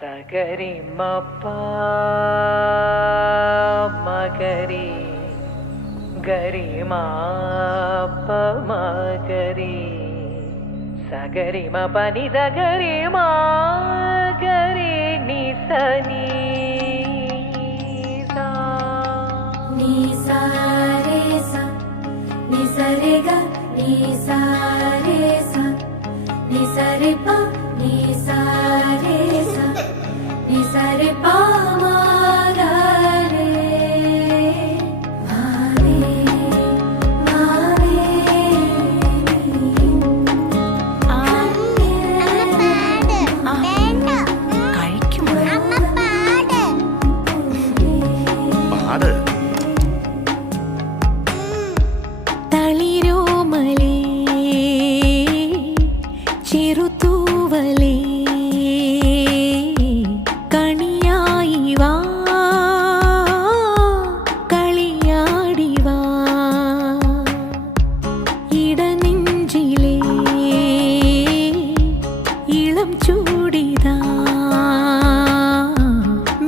സഗരി Mappa മഗരി ഗരി മാപ്പ മഗരി സഗരി മപനി സഗരി മാഗരി നിസനി Nisa re sa, nisa re ga, nisa re sa, nisa re pa, nisa re sa, nisa re pa ma ga re. Maave, maave പാട് തളിരോമലേ ചെറുതൂവലേ കണിയായി വാ കളിയാടി വാ ഇടനെഞ്ചിലേ ഇളം ചൂടിതാ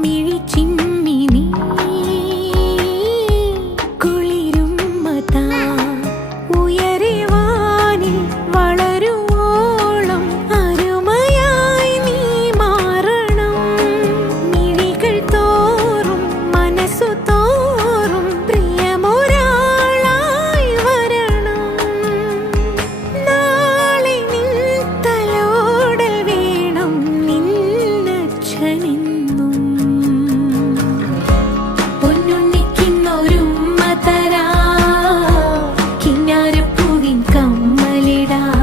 മിഴിച്ചിമ്മി നീ കുളിരുമ്മതാ ഉയരെ വാനിൽ വളരുവോളം അരുമയായി നീ മാറണം മിഴികൾ തോറും മനസ്സു തോറും പ്രിയമൊരാളായി വരണം നാളെ നിൻ തലോടൽ വേണം നിന്നച്ഛനെന്നും പൊന്നുണ്ണിക്കുന്നൊരുമ്മ തരാ കിന്നാരപ്പൂവിൻ കമ്മലിടാം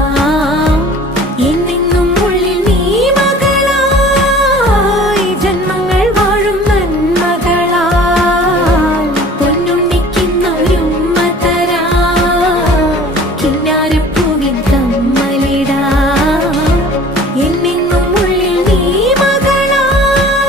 എന്നെന്നും ഉള്ളിൽ നീ മകളായി ജന്മങ്ങൾ വാഴും നന്മകളാൽ പൊന്നുണ്ണിക്കുന്നൊരുമ്മ തരാ കിന്നാരപ്പൂവിൻ കമ്മലിടാം എന്നെന്നും ഉള്ളിൽ നീ മകളായി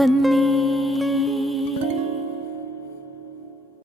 വന്നേ